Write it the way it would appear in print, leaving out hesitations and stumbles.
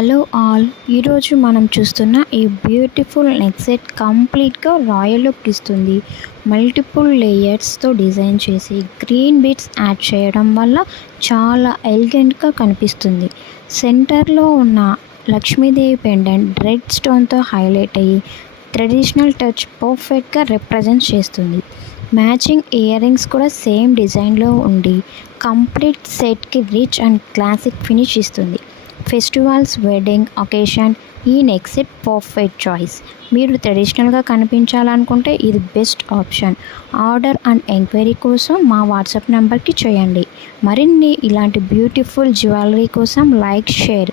Hello all, ఈరోజు మనం చూస్తున్న ఈ బ్యూటిఫుల్ నెక్ సెట్ కంప్లీట్గా రాయల్ లుక్ ఇస్తుంది. మల్టిపుల్ లేయర్స్తో డిజైన్ చేసి గ్రీన్ బీడ్స్ యాడ్ చేయడం వల్ల చాలా ఎలిగెంట్గా కనిపిస్తుంది. సెంటర్లో ఉన్న లక్ష్మీదేవి పెండెంట్ రెడ్ స్టోన్తో హైలైట్ అయ్యి ట్రెడిషనల్ టచ్ పర్ఫెక్ట్గా రిప్రజెంట్ చేస్తుంది. మ్యాచింగ్ ఇయర్ రింగ్స్ కూడా సేమ్ డిజైన్లో ఉండి కంప్లీట్ సెట్కి రిచ్ అండ్ క్లాసిక్ ఫినిష్ ఇస్తుంది. ఫెస్టివల్స్, వెడ్డింగ్ ఒకేషన్ ఈ నెక్ సెట్ పర్ఫెక్ట్ చాయిస్. మీరు ట్రెడిషనల్గా కనిపించాలనుకుంటే ఇది best option. Order and enquiry కోసం మా వాట్సాప్ నెంబర్కి చేయండి. మరిన్ని ఇలాంటి బ్యూటిఫుల్ జ్యువెలరీ కోసం లైక్, షేర్